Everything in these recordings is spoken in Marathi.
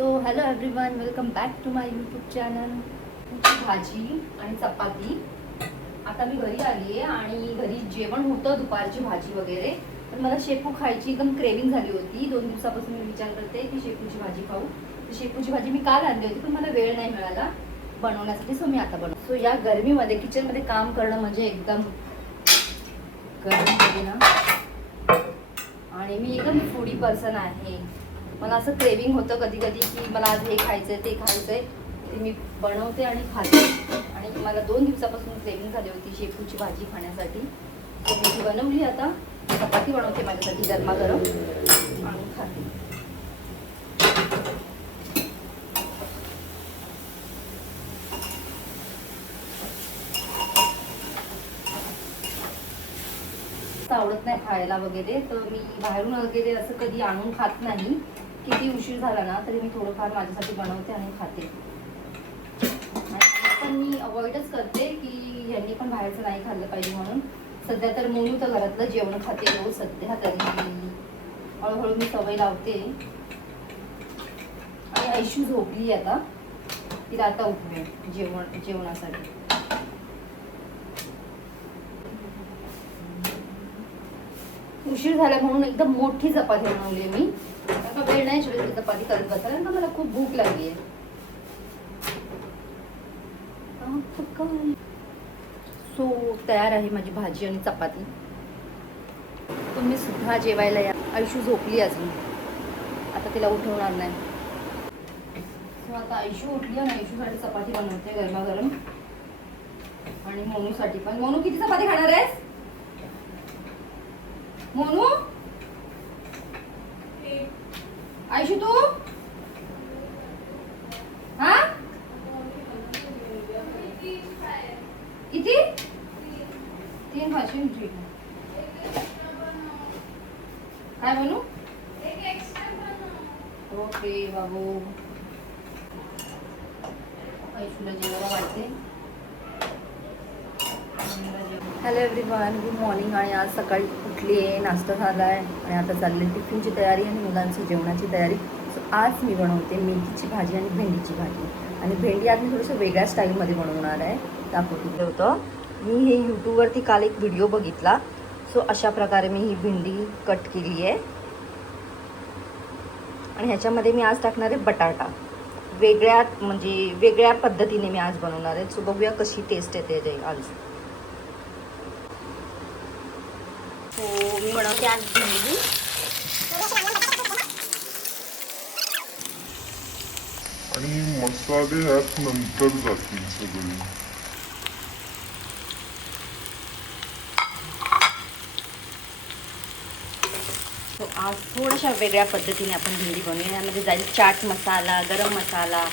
So hello everyone, welcome back to my YouTube channel. भाजी आणि चपाती. आता मी घरी आली आहे आणि घरी जेवण होतं, दुपारची भाजी वगैरे. पण मला शेपू खायची एकदम क्रेविंग झाली होती. 2 दिवसापासून मी विचार करते की शेपूची भाजी खाऊ. तर शेपूची भाजी मी काल आणली होती, पण मला वेळ नाही मिळाला बनवण्यासाठी. सो मी आता बनवतो. सो या गरमीमध्ये किचनमध्ये काम करणं म्हणजे एकदम गरम ना. आणि मी एकदम फूडी पर्सन आहे. मला असं क्रेविंग होतं कधी कधी की मला आज हे खायचंय ते खायचंय, ते मी बनवते आणि खाते. आणि मला 2 दिवसापासून क्रेविंग झाली होती शेपूची भाजी खाण्यासाठी. तर मी ती बनवली. आता चपाती बनवते माझ्यासाठी गरमागरम आणि खाते. आवडत नाही खायला वगैरे, तर मी बाहेरून वगैरे असं कधी आणून खात नाही. किती उशीर झाला ना तरी मी थोडंफार माझ्यासाठी बनवते आणि खाते. पण मी अवॉइडच करते की यांनी पण बाहेरचं नाही खाल्लं पाहिजे म्हणून. सध्या तर मोनू तर घरातलं जेवण खाते रोज सध्या तरी. हळूहळू मी सवय लावते. आणि ऐशू झोपली आता, तिला आता उठवेल जेवणासाठी. उशीर झाला म्हणून एकदम मोठी चपाती बनवली मी. आता वेळ नाही छोटी चपाती करत बसायला, तर मला खूप भूक लागली आहे. सो तयार आहे माझी भाजी आणि चपाती. तुम्ही सुद्धा जेवायला या. आयशू झोपली अजून, आता तिला उठवणार नाही. सो आता आयशू उठली आणि आयशूसाठी चपाती बनवते गरमागरम. आणि मोनूसाठी पण. मोनू किती चपाती खाणार आहेस मोनू? आयशू तू हा किती? 3 भाजी. ठीक आहे. काय बनवू? ओके बाबू. आयशूला जेवायला वाटते. Hello everyone, good morning. आणि आज सकाळी उठली आहे, नाश्ता झाला आहे आणि आता चालली टिफिनची तयारी आणि मुलांची जेवणाची तयारी. सो आज मी बनवते मेथीची भाजी आणि भेंडीची भाजी. आणि भेंडी आज मी थोडंसं वेगळ्या स्टाईलमध्ये बनवणार आहे. दाखवते होतं मी हे यूट्यूबवरती काल एक व्हिडिओ बघितला. सो अशा प्रकारे मी ही भेंडी कट केली आहे. आणि ह्याच्यामध्ये मी आज टाकणार आहे बटाटा. वेगळ्या पद्धतीने मी आज बनवणार आहे. सो बघूया कशी टेस्ट येते आज. सो मी बनवते आज भेंडी. आणि मसाले ह्यात नंतर जातील सगळे. सो आज थोड्याशा वेगळ्या पद्धतीने आपण भेंडी बनवूया. यामध्ये जाईल चाट मसाला, गरम मसाला,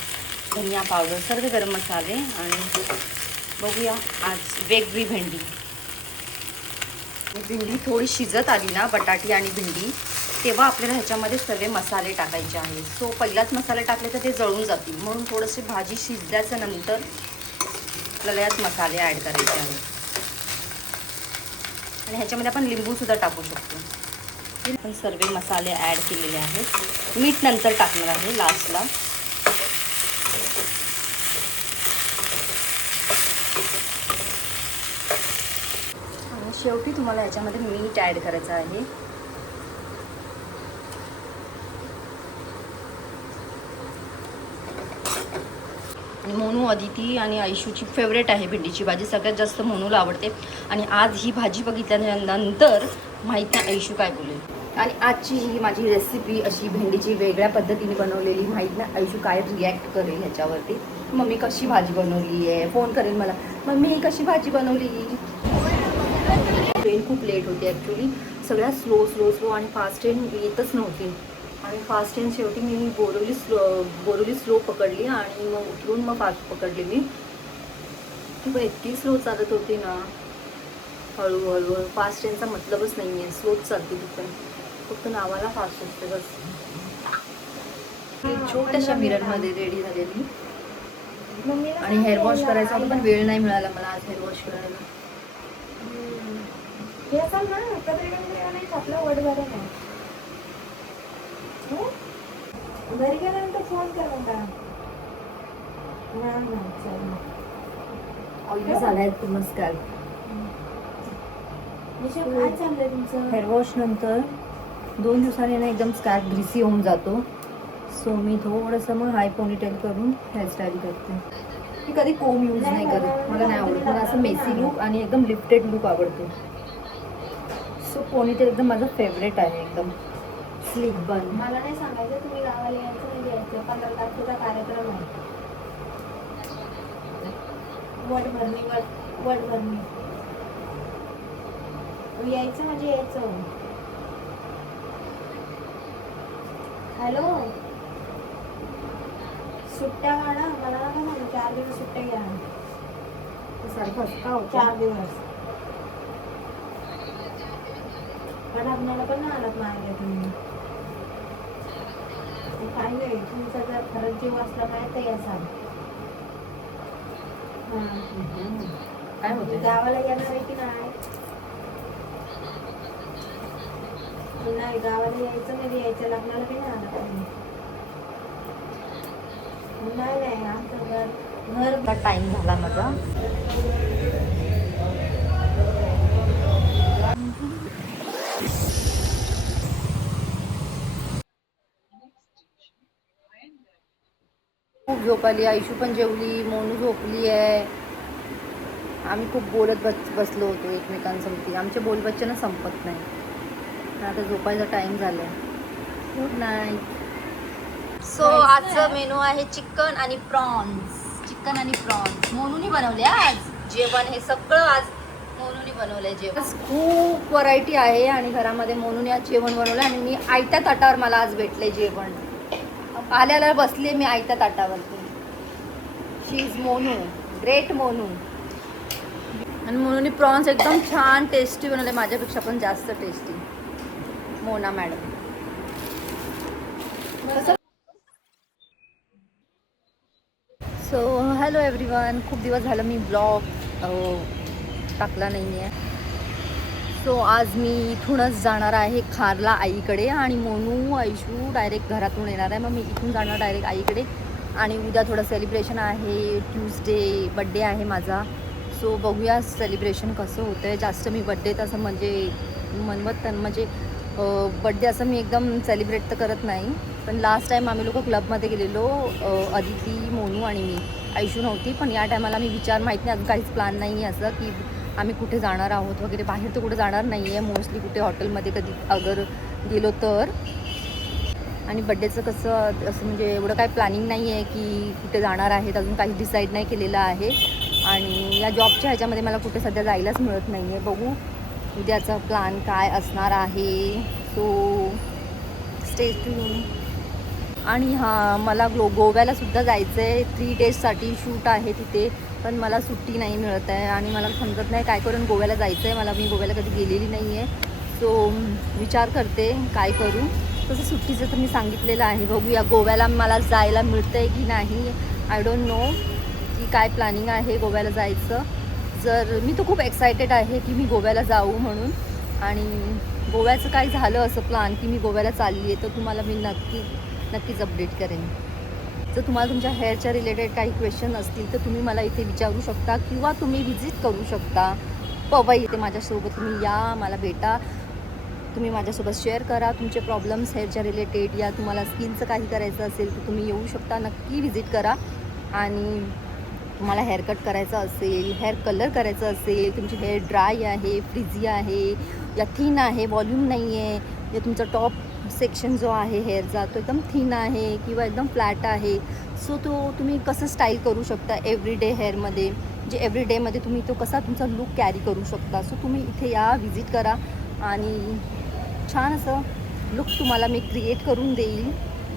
धनिया पावडर, सर्व गरम मसाले. आणि बघूया आज वेगळी भेंडी. भेंडी थोडी शिजत आली ना, बटाटी आणि भेंडी, तेव्हा आपल्याला ह्याच्यामध्ये सर्व मसाले टाकायचे आहेत. सो पहिलाच मसाले टाकले तर ते जळून जातील, म्हणून थोडेसे भाजी शिजल्याच्या नंतर आपल्याला यात मसाले ॲड करायचे आहेत. आणि ह्याच्यामध्ये आपण लिंबूसुद्धा टाकू शकतो. आपण सर्व मसाले ॲड केलेले आहेत. मीठ नंतर टाकणार आहे लास्टला. शेवटी तुम्हाला ह्याच्यामध्ये मीठ ॲड करायचं आहे. आणि मोनू, अदिती आणि आयशूची फेवरेट आहे भेंडीची भाजी. सगळ्यात जास्त मोनूला आवडते. आणि आज ही भाजी बघितल्यानंतर माहीत नाही आयशू काय बोलेल. आणि आजची ही माझी रेसिपी अशी भेंडीची वेगळ्या पद्धतीने बनवलेली. माहीत नाही आयशू काय रिॲक्ट करेल ह्याच्यावरती. मम्मी कशी भाजी बनवली आहे, फोन करेल मला, मम्मी ही कशी भाजी बनवली. ट्रेन खूप लेट होती ॲक्च्युली. सगळ्यात स्लो आणि फास्ट ट्रेन येतच नव्हती. आणि फास्ट ट्रेन शेवटी मी बोरिवली स्लो पकडली आणि मग उतरून मग फास्ट पकडली मी. ती पण इतकी स्लो चालत होती ना, हळूहळू. फास्ट ट्रेनचा मतलबच नाही आहे, स्लोच चालते ती पण, फक्त नावाला फास्ट असते बस. छोट्याशा मिररमध्ये रेडी झालेली. आणि हेअर वॉश करायचा होता पण वेळ नाही मिळाला मला आज हेअर वॉश करायला. हे असाल ना नाही आपलं वड बरं नाही. घरी गेल्यानंतर फोन कर ऑइली झालाय पूर्ण स्कॅल्प. काय चाललंय तुमचं? हेअर वॉश नंतर 2 दिवसांनी ना एकदम स्कॅल्प ग्रीसी होऊन जातो. सो मी थोडंसं मग हाय पोनीटेल करून हेअरस्टाईल करते. मी कधी कोम यूज नाही करत, मला नाही आवडत. मला असं मेसी लुक आणि एकदम लिफ्टेड लुक आवडतो. सो पोनीटेल एकदम माझं फेवरेट आहे, एकदम स्लिक बन. मला नाही सांगायचं तुम्ही गावाला यायचं नाही यायचं. 15 तारखेचा कार्यक्रम आहे. वट भरणी यायचं म्हणजे यायचं. हॅलो, सुट्ट्या काढा. मला नका सांगू 4 दिवस सुट्ट्या घ्या. सारखं असं का होतं? 4 दिवस. पण आपल्याला पण नाही आलात मागे तुम्ही. काय नाही, तुमचा जर खरंच जीव असला काय तर या सांग. काय होतं? गावाला येणार आहे की नाही? नाही, गावाला यायचं म्हणजे यायचं. लग्नाला बी नाही आला पाहिजे. नाही आमचं घर टाइम झाला माझा. खूप झोप आली. आयशू पण जेवली, मोनू झोपली आहे. आम्ही खूप बोलत बसलो होतो एकमेकांसोबत. आमचे बोलबच्चन संपत नाही. आता झोपायचा टाइम झाला. Good night. सो आजचं मेनू आहे चिकन आणि प्रॉन्स. चिकन आणि प्रॉन्स मोनूनी बनवले आज जेवण. हे सगळं आज मोनूनी बनवलंय जेवण. खूप व्हरायटी आहे आणि घरामध्ये मोनूने आज जेवण बनवलं आणि मी आयत्या ताटावर मला आज भेटले जेवण. आल्याला बसले मी आयत्या ताटावरती. चीज मोनू, ग्रेट मोनू. आणि मोनूने प्रॉन्स एकदम छान टेस्टी बनवले, माझ्यापेक्षा पण जास्त tasty. Mona madam. So hello everyone. खूप दिवस झालं मी ब्लॉग टाकला नाही आहे. सो आज मी इथूनच जाणार आहे खारला आईकडे आणि मोनू आयशू डायरेक्ट घरातून येणार आहे. मग मी इथून जाणार डायरेक्ट आईकडे. आणि उद्या थोडं सेलिब्रेशन आहे. ट्यूजडे बड्डे आहे माझा. सो बघूया सेलिब्रेशन कसं होतं आहे. जास्त मी बड्डे तसं म्हणजे म्हणजे बड्डे असं मी एकदम सेलिब्रेट तर करत नाही. पण लास्ट टाईम आम्ही लोक क्लबमध्ये गेलेलो, अदिती, मोनू आणि मी. आयशू नव्हती. पण या टायमाला मी माहीत नाही, अजून काहीच प्लॅन नाही आहे असं की आम्ही कुठे जाणार आहोत वगैरे. बाहेर तर कुठे जाणार नाही आहे. मोस्टली कुठे हॉटेलमध्ये कधी अगर गेलो तर. आणि बड्डेचं कसं असं म्हणजे एवढं काही प्लॅनिंग नाही आहे की कुठे जाणार आहेत. अजून काही डिसाईड नाही केलेलं आहे. आणि या जॉबच्या ह्याच्यामध्ये मला कुठे सध्या जायलाच मिळत नाही आहे. बघू उद्याचा प्लॅन काय असणार आहे. So stay tune. आणि हां, मला गोव्याला सुद्धा जायचं आहे. 3 डेजसाठी शूट आहे तिथे. पण मला सुट्टी नाही मिळत आहे आणि मला समजत नाही काय करून गोव्याला जायचं आहे. मी गोव्याला कधी गेलेली नाही आहे. सो विचार करते काय करू. तसं सुट्टीचं तर मी सांगितलेलं आहे. बघूया गोव्याला मला जायला मिळतं आहे की नाही. आय डोंट नो की काय प्लॅनिंग आहे गोव्याला जायचं. जर मी तर खूप एक्सायटेड आहे की मी गोव्याला जाऊ म्हणून. आणि गोव्याचं काय झालं असं प्लॅन की मी गोव्याला चालली आहे तर तुम्हाला मी नक्कीच अपडेट करेन. जर तुम्हाला तुमच्या हेअरच्या रिलेटेड काही क्वेश्चन असतील तर तुम्ही मला इथे विचारू शकता किंवा तुम्ही विजिट करू शकता. पवई इथे माझ्यासोबत तुम्ही या, मला भेटा. तुम्ही माझ्यासोबत शेअर करा तुमचे प्रॉब्लेम्स हेअरच्या रिलेटेड. या तुम्हाला स्किनचं काही करायचं असेल तर तुम्ही येऊ शकता. नक्की विजिट करा. आणि तुम्हाला हेअरकट करायचं असेल, हेअर कलर करायचं असेल, तुमची हेअर ड्राय आहे, फ्रिझी आहे या थिन आहे, वॉल्यूम नाही आहे, या तुमचा टॉप सेक्शन जो आहे हेअरचा तो एकदम थिन आहे किंवा एकदम फ्लॅट आहे. सो तो तुम्ही कसं स्टाईल करू शकता एव्हरीडे हेअरमध्ये. म्हणजे एव्हरीडेमध्ये तुम्ही तो कसा तुमचा लुक कॅरी करू शकता. सो तुम्ही इथे या, विजिट करा आणि छान असं लुक तुम्हाला मी क्रिएट करून देईल.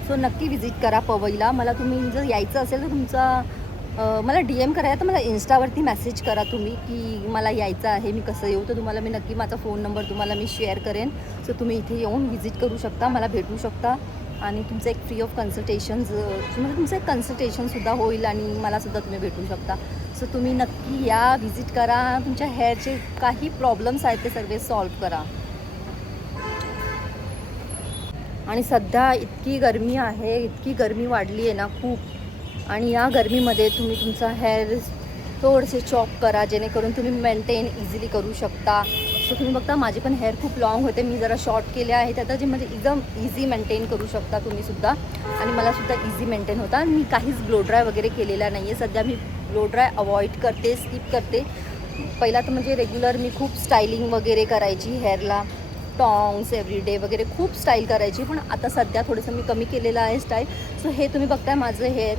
सो नक्की विजिट करा पवईला. मला तुम्ही जर यायचं असेल तर तुमचा मला DM करायला तर मला इन्स्टावरती मेसेज करा तुम्ही की मला यायचं आहे, मी कसं येऊ. तर तुम्हाला मी नक्की माझा फोन नंबर तुम्हाला मी शेअर करेन. सो तुम्ही इथे येऊन विजिट करू शकता, मला भेटू शकता. आणि तुमचं एक फ्री ऑफ तुमचं एक कन्सल्टेशनसुद्धा होईल आणि मलासुद्धा तुम्ही भेटू शकता. सो तुम्ही नक्की या, विजिट करा. तुमच्या हेअरचे काही प्रॉब्लेम्स आहेत ते सर्व सॉल्व करा. आणि सध्या इतकी गरमी आहे, इतकी गरमी वाढली आहे ना खूप. आणि या गरमीमध्ये तुम्ही तुमचा हेअर थोडेसे चॉप करा, जेणेकरून तुम्ही मेंटेन इझिली करू शकता. सो तुम्ही बघता माझे पण हेअर खूप लॉंग होते, मी जरा शॉर्ट केले आहेत आता, जे म्हणजे एकदम इझी मेंटेन करू शकता तुम्हीसुद्धा. आणि मलासुद्धा इझी मेंटेन होता. आणि मी काहीच ब्लो ड्राय वगैरे केलेला नाही आहे. सध्या मी ब्लो ड्राय अवॉइड करते, स्किप करते. पहिला तर म्हणजे रेग्युलर मी खूप स्टायलिंग वगैरे करायची हेअरला, टॉंग्स एव्हरीडे वगैरे खूप स्टाईल करायची. पण आता सध्या थोडंसं मी कमी केलेलं आहे स्टाईल. सो हे तुम्ही बघताय माझं हेअर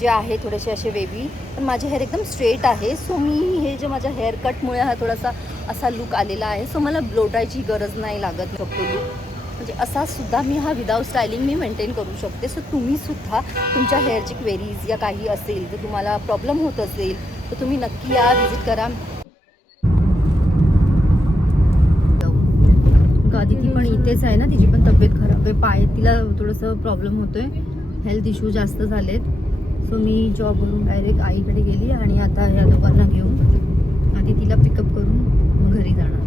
जे आहे थोडेसे असे वेवी, पण माझे हेअर एकदम स्ट्रेट आहे. सो मी हे जे माझ्या हेअर कटमुळे हा थोडासा असा लुक आलेला आहे. सो मला ब्लो ड्रायची गरज नाही लागत. शकतो लुक म्हणजे असासुद्धा मी हा विदाऊट स्टायलिंग मी मेंटेन करू शकते. सो तुम्हीसुद्धा तुमच्या हेअरची क्वेरीज या काही असेल, तर तुम्हाला प्रॉब्लेम होत असेल तर तुम्ही नक्की या, विजिट करा. ती पण इथेच आहे ना, तिची पण तब्येत खराब आहे, पाय तिला थोडंसं प्रॉब्लेम होतोय, हेल्थ इश्यू जास्त झालेत. सो मी जॉबवरून डायरेक्ट आईकडे गेली आणि आता ह्या दोघांना घेऊन आधी तिला पिकअप करून मग घरी जाणार.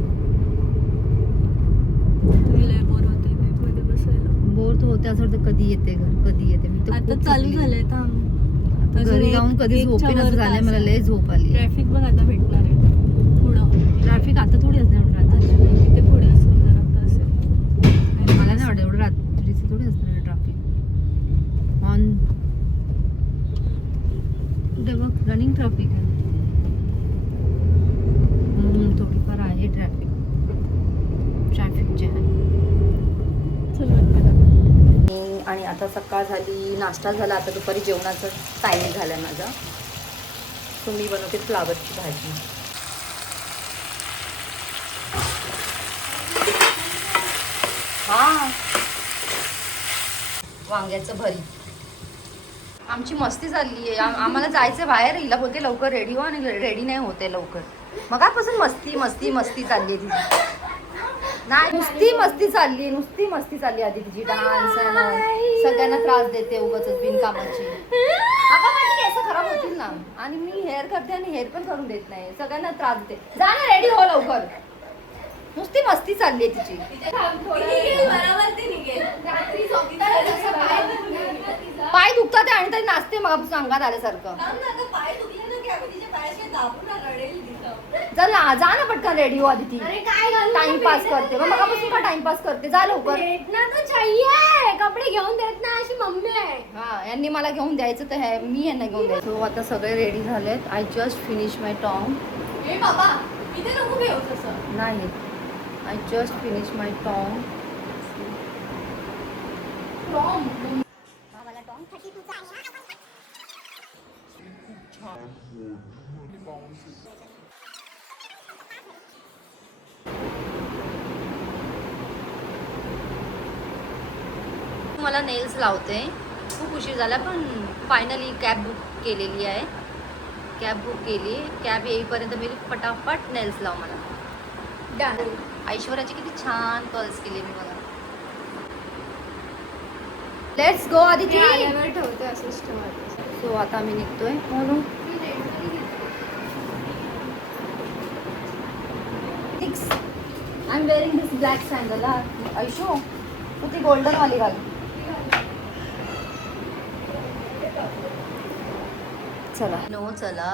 बोर तर होते असं वाटतं कधी येते घर, कधी येते. मी तर आता खूप चालू थकली. झालंय आता घरी जाऊन कधी झोपेन असं झालंय मला, लय झोप आली. ट्रॅफिक बघ आता भेटणार आहे पुढं. ट्रॅफिक आता थोडी असणार तिथे पुढे असेल जर आता असेल. मला नाही वाटत एवढं रात्रीचं थोडी असणार ट्रॅफिक. ऑन कुठे बघ रनिंग ट्रॅफिक आहे. थोडीफार आहे ट्रॅफिक जॅम. आणि आता सकाळ झाली, नाश्ता झाला, आता दुपारी जेवणाचं टायमिंग झाला आहे माझा. सो मी बनवते फ्लावरची भाजी. हां, वांग्याचं भरीत. आमची मस्ती चालली आहे. आम्हाला जायचं बाहेर. हिला बोलते लवकर रेडी हो, आणि रेडी नाही होते लवकर. मगापासून मस्ती मस्ती मस्ती चालली आहे तिची. नाही, नुसती मस्ती चालली आधी तिची. डान्स सगळ्यांना त्रास देते उगाच बिनकामाची. आता माझी केस खराब होतील ना, आणि मी हेअर करते आणि हेअर पण करून देत नाही, सगळ्यांना त्रास देते. जा ना, रेडी हो लवकर. नुसती मस्ती चालली आहे तिची. पाय दुखतात आणि तरी नाचते मग अंगात आल्यासारखं. चल ना, जा ना पटकन रेडी हो आधी. ती टाइमपास करते मग मगापासून का टाइमपास करते. जा लवकर. कपडे घेऊन देत ना अशी मम्मी आहे. हा, यांनी मला घेऊन द्यायचं तर मी यांना घेऊन द्यायचं. सो आता सगळे रेडी झालेत. I just finish my tongue. नाही, I just finish my tongue. मला नेल्स लावते. खूप उशीर झाला, पण फायनली कॅब बुक केलेली आहे. कॅब येईपर्यंत मी फटाफट नेल्स लाव मला. ऐश्वर्याची किती छान कर्ल्स केले मी बघा. Let's go Aditi. ठेवते असंच ठेवायचं. सो आता आम्ही निघतोय. म्हणून I am wearing this black sandal. ऐशो तू ती गोल्डन वाली घाल. चला नो, चला.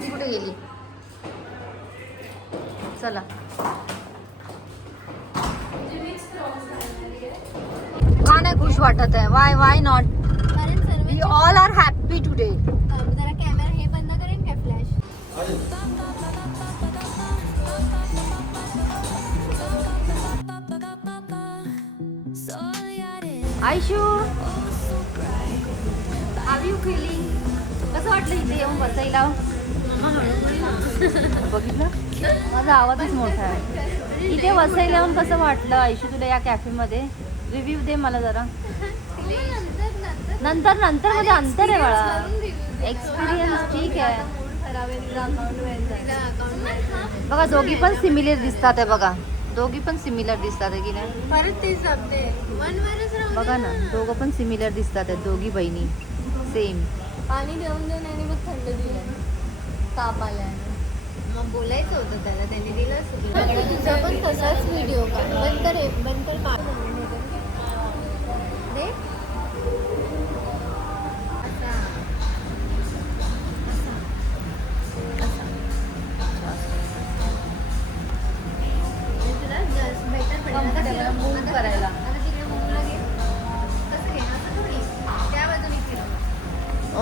ती कुठे गेली? चला. का नाही खुश वाटत आहे? Why not? We all are happy today. जरा कॅमेरा हे बंद करेन काय flash. Aayshu, how you feeling? कसं वाटलं इथे येऊन बसायला? बघितलं, माझा आवाजच मोठा आहे. इथे बसायला येऊन कसं वाटलं आयशू तुला या कॅफेमध्ये? रिव्ह्यू दे मला जरा. नंतर मध्ये अंतर आहे बाळा. एक्सपिरियन्स ठीक आहे बघा. दोघी पण सिमिलर दिसतात आहे बघा. दोघी पण सिमिलर दिसतात आहे की नाही? परत तेच लागते. बघा ना, दोघं पण सिमिलर दिसतात आहेत. दोघी बहिणी सेम. पाणी देऊन आणि मग थंड दिलं. ताप आलाय. मग बोलायचं होतं त्याला, त्याने दिलं. तुझा पण तसाच व्हिडिओ काढ. बंद कर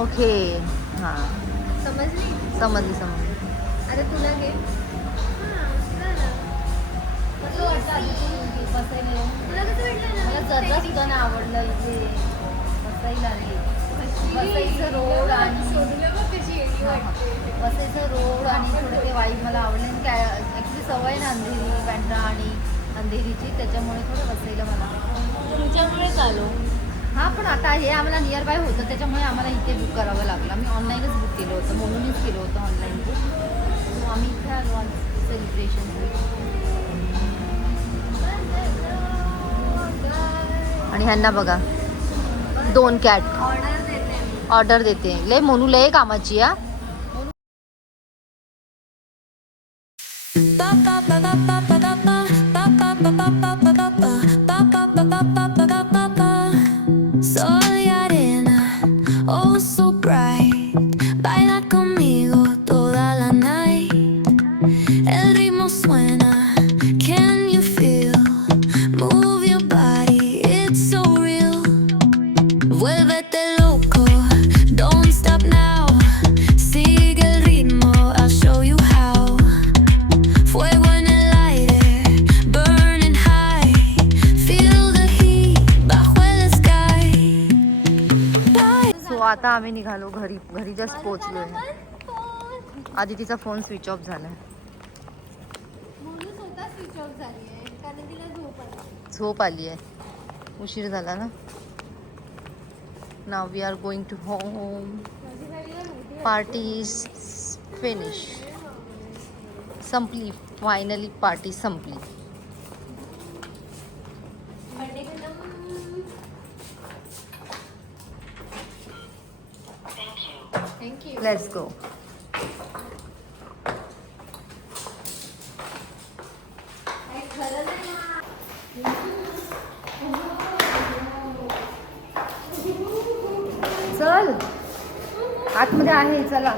ओके हां समजली? समजली. आता तुला घे. हां, झालं. कसं वाटतं आधीची मुलगी बसायला? तुला कसं वाटलं मला ना? जरा सुद्धा नाही आवडलं इथे बसायला रे. बसायचं रोड आणि बसायचं रोड आणि थोडे ते वाईब मला आवडले. काय ॲक्च्युली सवय ना अंधेरी बँड्रा आणि अंधेरीची, त्याच्यामुळे थोडं बसायला मला. तुमच्यामुळेच आलो. हां पण आता हे आम्हाला नियर बाय होतं त्याच्यामुळे आम्हाला इथे बुक करावं लागलं. आम्ही ऑनलाईनच बुक केलं होतं, म्हणूनच केलं होतं ऑनलाईन बुक. आम्ही इथे आलो आज सेलिब्रेशनसाठी. आणि ह्यांना बघा 2 कॅट ऑर्डर देते मी. ऑर्डर देते. लय मोनू लय कामाची हा. Soy arena, oh so bright. Baila conmigo toda la night. El ritmo suena, can you feel? Move your body, it's so real. Vuélvete loco, don't stop now. Sigue el ritmo, I'll show you how. Fuego en el aire, burning high. Feel the heat bajo el sky. So आता आम्ही निघालो घरी जस्ट पोहोचलोय. आदितीचा फोन स्विच ऑफ झालाय. म्हणून स्वतः स्विच ऑफ झाली आहे कारण तिला झोप आली. झोप आली आहे, उशीर झाला ना. Now we are going to home. माझी गाडीला नव्हती. Party is finish. संपली फायनली, पार्टी संपली. बर्थडे खतम. थँक्यू. Let's go. खरं नाही. चल आतमध्ये आहे चला.